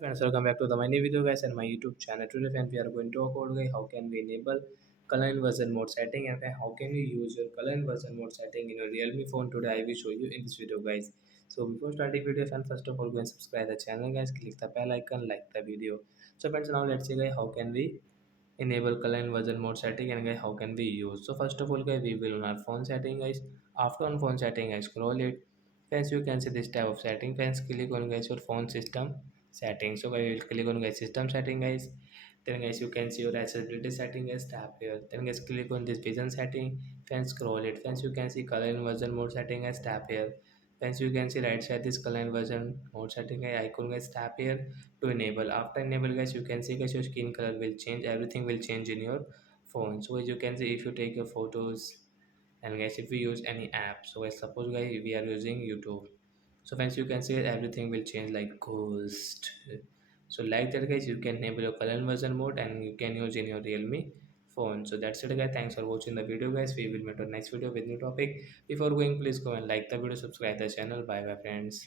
Friends, welcome back to my new video guys and my YouTube channel. Today friends, we are going to talk about guys, how can we enable color inversion mode setting and how can you use your color inversion mode setting in your Realme phone. Today I will show you in this video guys. So before starting video friends, first of all go and subscribe the channel guys, click the bell icon, like the video. So friends, now let's see guys, how can we enable color inversion mode setting and guys, how can we use. So first of all guys, we will on our phone setting guys. After on phone setting I scroll it. Friends, you can see this type of setting. Friends, click on guys your phone system settings. So I will click on guys system setting guys. Then guys you can see your accessibility setting guys, tap here. Then guys click on this vision setting. Then scroll it. Friends, you can see color inversion mode setting guys, tap here. Friends, you can see right side this color inversion mode setting guys, icon guys, tap here to enable. After enable guys, you can see guys your skin color will change. Everything will change in your phone. So as you can see, if you take your photos and guys if we use any app, so guys suppose guys we are using YouTube, so friends you can see everything will change like ghost. So like that guys, you can enable your color inversion mode and you can use in your Realme phone. So that's it guys, thanks for watching the video guys. We will meet on next video with new topic. Before going, please go and like the video, subscribe the channel. Bye bye friends.